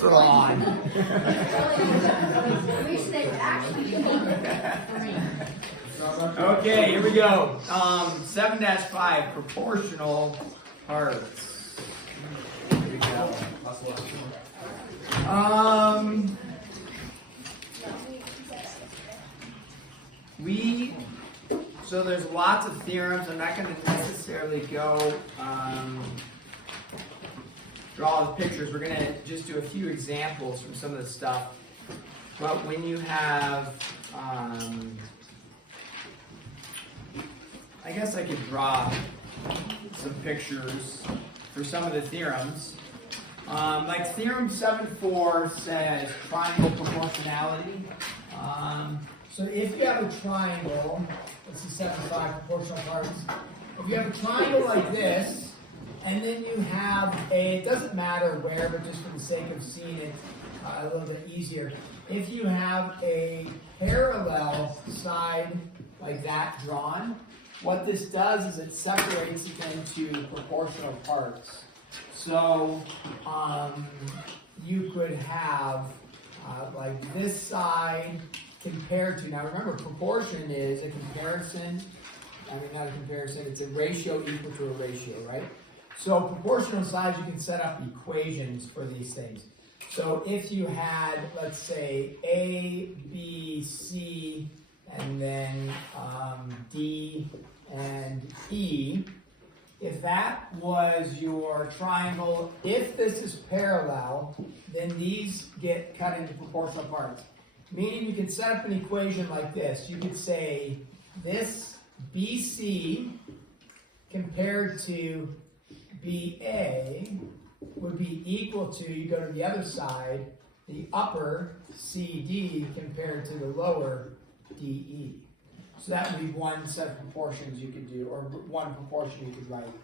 Drawn. Okay, here we go. 7-5, proportional parts. Here we go. So there's lots of theorems. I'm not going to necessarily go draw all the pictures. We're going to just do a few examples from some of the stuff. But when you have, I guess I could draw some pictures for some of the theorems. Like theorem 7.4 says triangle proportionality. So if you have a triangle, this is 7.5 proportional parts. If you have a triangle like this, and then you have it doesn't matter where, but just for the sake of seeing it a little bit easier, if you have a parallel side like that drawn, what this does is it separates it into proportional parts. So you could have like this side compared to, now remember, proportion is a comparison, not a comparison, it's a ratio equal to a ratio, right? So proportional sides, you can set up equations for these things. So if you had, let's say, A, B, C, and then D and E, if that was your triangle, if this is parallel, then these get cut into proportional parts. Meaning you can set up an equation like this. You could say this BC compared to BA would be equal to, you go to the other side, the upper CD compared to the lower DE. So that would be one set of proportions you could do, or one proportion you could write.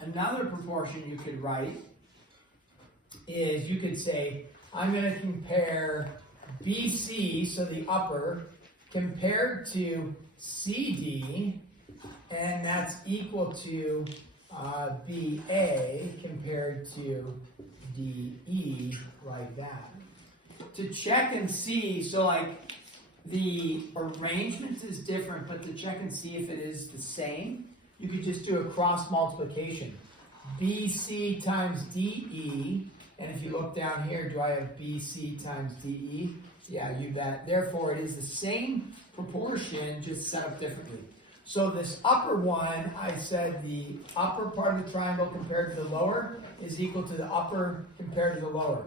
Another proportion you could write is you could say, I'm going to compare BC, so the upper, compared to CD, and that's equal to BA compared to DE, like that. To check and see, so like the arrangement is different, but to check and see if it is the same, you could just do a cross multiplication. BC times DE, and if you look down here, do I have BC times DE? Yeah, you bet. Therefore, it is the same proportion, just set up differently. So this upper one, I said the upper part of the triangle compared to the lower is equal to the upper compared to the lower.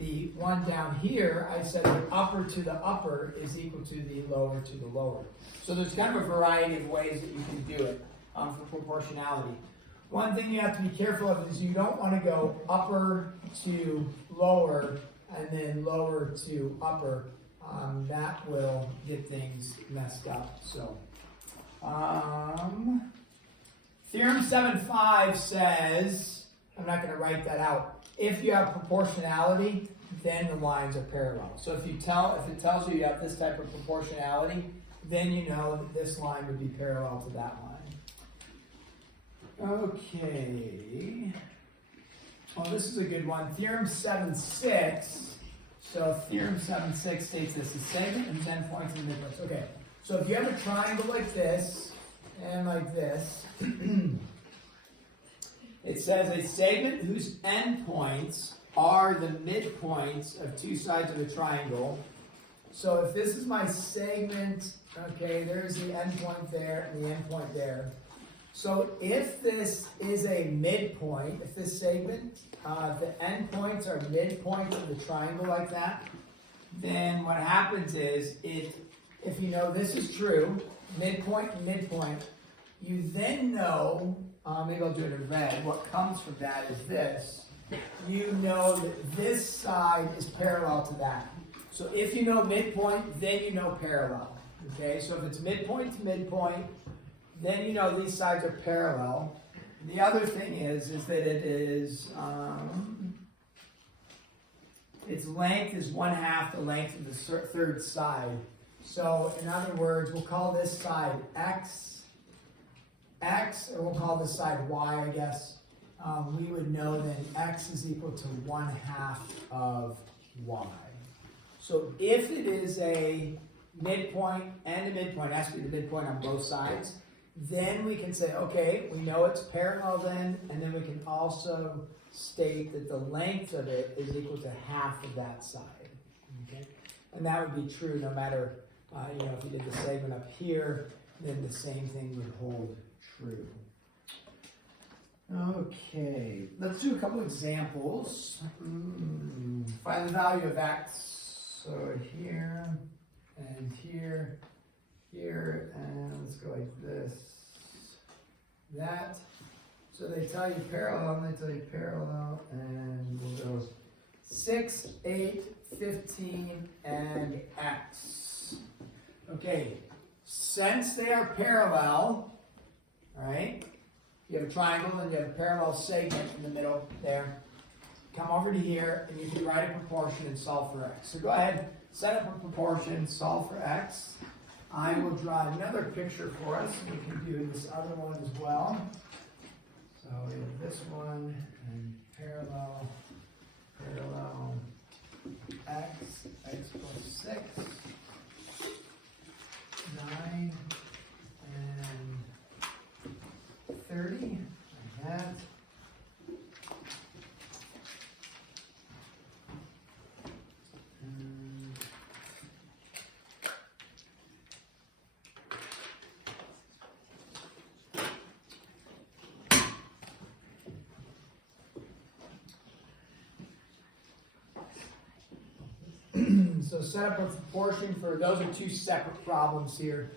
The one down here, I said the upper to the upper is equal to the lower to the lower. So there's kind of a variety of ways that you can do it for proportionality. One thing you have to be careful of is you don't want to go upper to lower and then lower to upper. That will get things messed up. So, Theorem 7.5 says, I'm not going to write that out. If you have proportionality, then the lines are parallel. So if it tells you you have this type of proportionality, then you know that this line would be parallel to that line. Okay. Well, this is a good one. Theorem 7.6. So Theorem 7.6 states this: the segment and endpoints and midpoints. Okay. So if you have a triangle like this and like this, it says a segment whose endpoints are the midpoints of two sides of the triangle. So if this is my segment, okay, there's the endpoint there and the endpoint there. So if this is a midpoint, if this segment, the endpoints are midpoints of the triangle like that, then what happens is, if you know this is true, midpoint and midpoint, you then know, maybe I'll do it in red, what comes from that is this. You know that this side is parallel to that. So if you know midpoint, then you know parallel. Okay, so if it's midpoint to midpoint, then you know these sides are parallel. The other thing is that it is, its length is 1/2 the length of the third side. So in other words, we'll call this side X, or we'll call this side Y, I guess. we would know then x is equal to 1/2 of y. So if it is a midpoint and a midpoint, it has to be the midpoint on both sides, then we can say, okay, we know it's parallel then, and then we can also state that the length of it is equal to 1/2 of that side. Okay? And that would be true no matter, if you did the segment up here, then the same thing would hold true. Okay, let's do a couple examples. Find the value of x. So here, and here, here, and let's go like this, that. So they tell you parallel, and we'll go 6, 8, 15, and x. Okay, since they are parallel, all right, you have a triangle and you have a parallel segment in the middle there. Come over to here and you can write a proportion and solve for x. So go ahead, set up a proportion, solve for x. I will draw another picture for us. We can do this other one as well. So we have this one and parallel, x plus 6, 9, and 30, like that. So set up a proportion for, those are two separate problems here.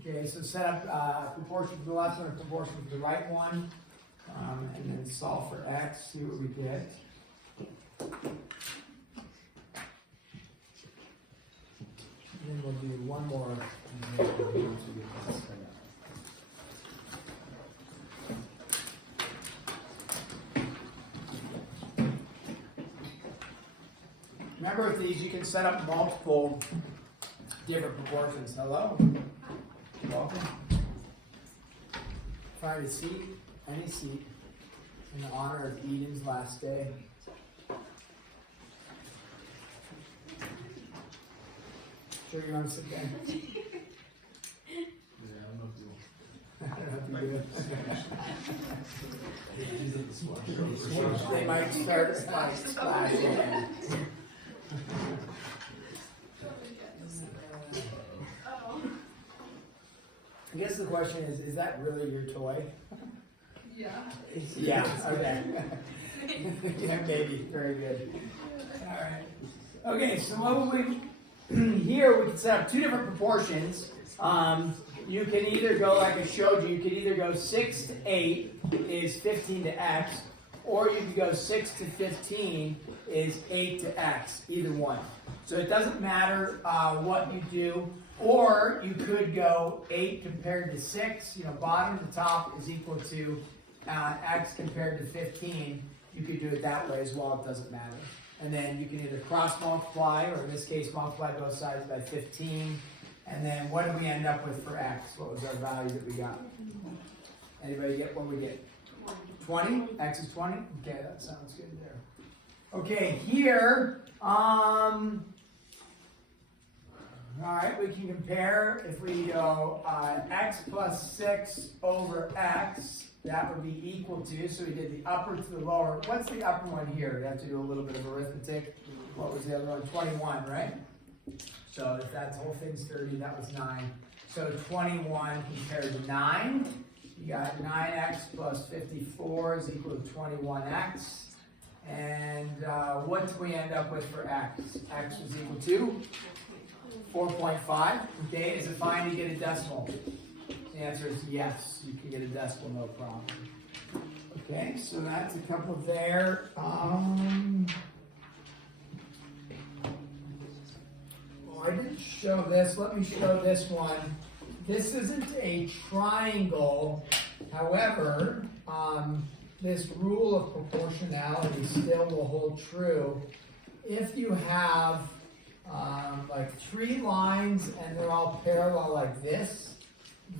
Okay, so set up a proportion for the left one, a proportion for the right one, and then solve for x, see what we get. And then we'll do one more example once we get this set up. Remember with these, you can set up multiple different proportions. Hello? Welcome. Find a seat, any seat, in honor of Eden's last day. Sure you want to sit there? Yeah, I don't know if you I don't know if you do. will. They might start splashing. I guess the question is that really your toy? Yeah. Yeah, okay. Yeah, maybe. Very good. All right. Okay, so what would we, here we can set up two different proportions. You can either go, like I showed you, you could either go 6 to 8 is 15 to x, or you could go 6 to 15 is 8 to x, either one. So it doesn't matter what you do, or you could go 8 compared to 6, bottom to top is equal to x compared to 15. You could do it that way as well, it doesn't matter. And then you can either cross multiply, or in this case multiply both sides by 15. And then what did we end up with for x? What was our value that we got? Anybody get what we get? 20? X is 20? Okay, that sounds good there. Okay, here, all right, we can compare if we go x plus 6 over x, that would be equal to, so we did the upper to the lower. What's the upper one here? We have to do a little bit of arithmetic. What was the other one? 21, right? So if that whole thing's 30, that was 9. So 21 compared to 9. You got 9x plus 54 is equal to 21x. And what do we end up with for x? X is equal to 4.5. Okay, is it fine to get a decimal? The answer is yes, you can get a decimal, no problem. Okay, so that's a couple there. I didn't show this. Let me show this one. This isn't a triangle. However, this rule of proportionality still will hold true. If you have like 3 lines and they're all parallel like this,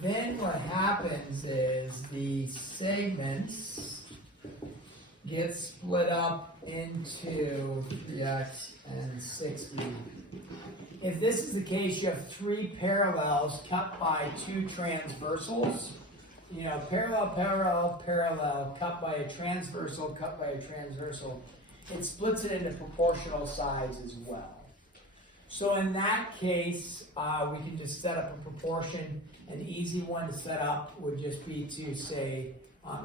then what happens is the segments gets split up into 3x and 60. If this is the case, you have 3 parallels cut by 2 transversals. You know, parallel, parallel, parallel, cut by a transversal, cut by a transversal. It splits it into proportional sides as well. So in that case, we can just set up a proportion. An easy one to set up would just be to say,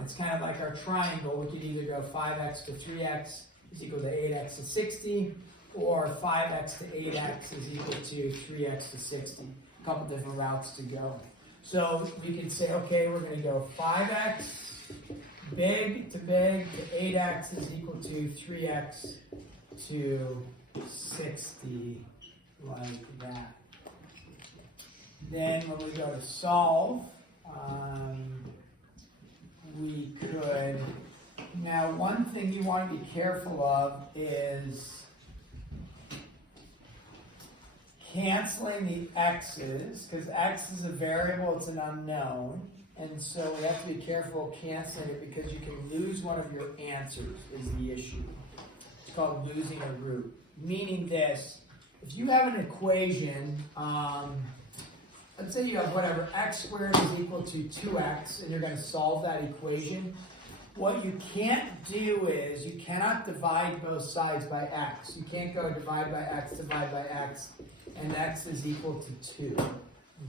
it's kind of like our triangle. We could either go 5x to 3x is equal to 8x to 60, or 5x to 8x is equal to 3x to 60. A couple different routes to go. So we could say, okay, we're going to go 5x, big to 8x is equal to 3x to 60, like that. Then when we go to solve, we could, now one thing you want to be careful of is canceling the x's, because x is a variable, it's an unknown, and so we have to be careful canceling it because you can lose one of your answers is the issue. It's called losing a root. Meaning this, if you have an equation, let's say you have whatever, x squared is equal to 2x, and you're going to solve that equation. What you can't do is, you cannot divide both sides by x. You can't go divide by x, and x is equal to 2,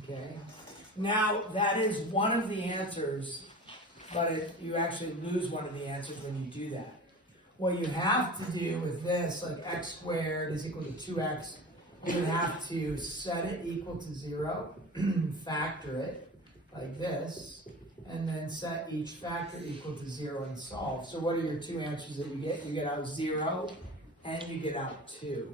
okay? Now, that is one of the answers, but you actually lose one of the answers when you do that. What you have to do with this, like x squared is equal to 2x, you would have to set it equal to 0, factor it, like this, and then set each factor equal to 0 and solve. So what are your 2 answers that you get? You get out 0, and you get out 2.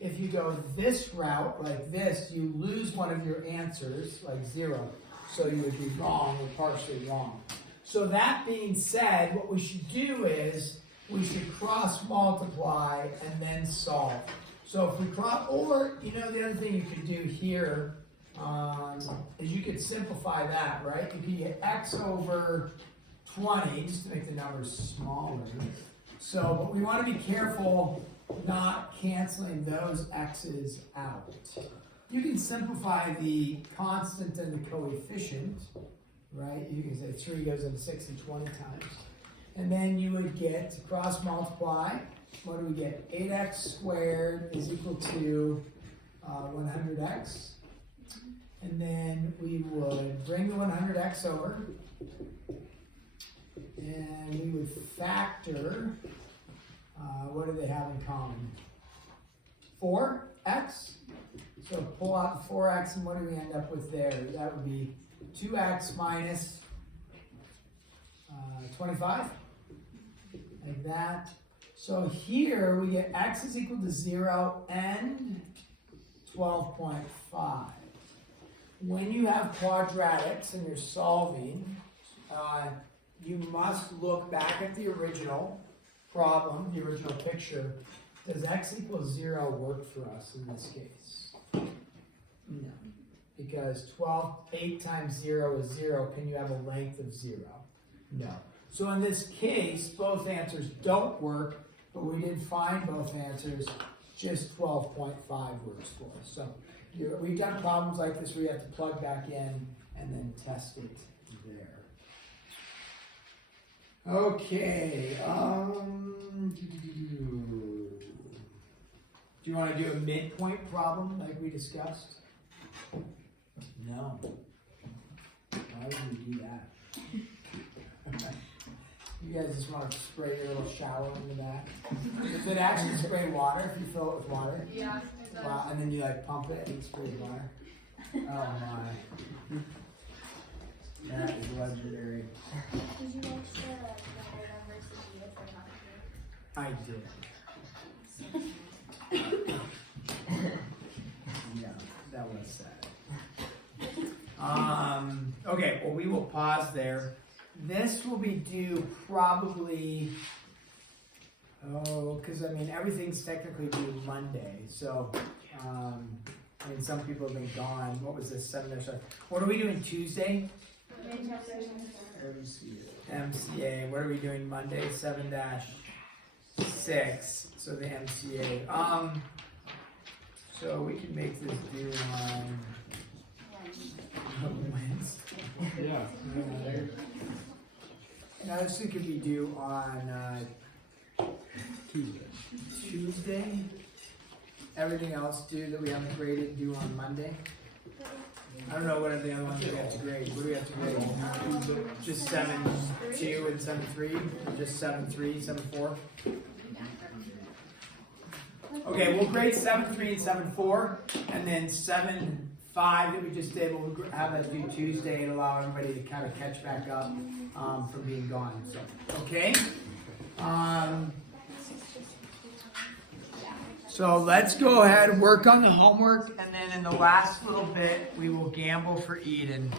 If you go this route, like this, you lose one of your answers, like 0. So you would be wrong or partially wrong. So that being said, what we should do is, we should cross multiply and then solve. So if we cross, or, you know, the other thing you could do here is you could simplify that, right? You could get x over 20, just to make the numbers smaller. So, but we want to be careful not canceling those x's out. You can simplify the constant and the coefficient, right? You can say 3 goes into 60 20 times. And then you would get, to cross multiply, what do we get? 8x squared is equal to 100x. And then we would bring the 100x over, and we would factor, what do they have in common? 4x. So pull out the 4x, and what do we end up with there? That would be 2x minus 25, like that. So here we get x is equal to 0 and 12.5. When you have quadratics and you're solving, you must look back at the original problem, the original picture. Does x equals 0 work for us in this case? No. Because 8 times 0 is 0. Can you have a length of 0? No. So in this case, both answers don't work, but we did find both answers. Just 12.5 works for us. So we've done problems like this where you have to plug back in and then test it there. Okay. Do you want to do a midpoint problem like we discussed? No. Why would we do that? You guys just want to spray your little shower in the back? Does it actually spray water if you fill it with water? Yeah, it does. Wow, and then you like pump it and spray water? Oh my. That is legendary. Did you watch the Canada versus US or not? I did. Yeah, that was sad. Okay, well we will pause there. This will be due probably, because I mean everything's technically due Monday, so I mean some people have been gone. What was this, 7 or so? What are we doing Tuesday? MCA, what are we doing Monday? 7-6, so the MCA. So we can make this due on Wednesday. Yeah. Now this could be due on Tuesday. Everything else due that we haven't graded due on Monday. I don't know what are the other ones we have to grade. What do we have to grade? Just 7.2 and 7.3, or just 7.3, 7.4? Okay, we'll grade 7.3 and 7.4, and then 7.5 that we just did, we'll have that due Tuesday and allow everybody to kind of catch back up from being gone. So, okay. So let's go ahead and work on the homework, and then in the last little bit, we will gamble for Eden.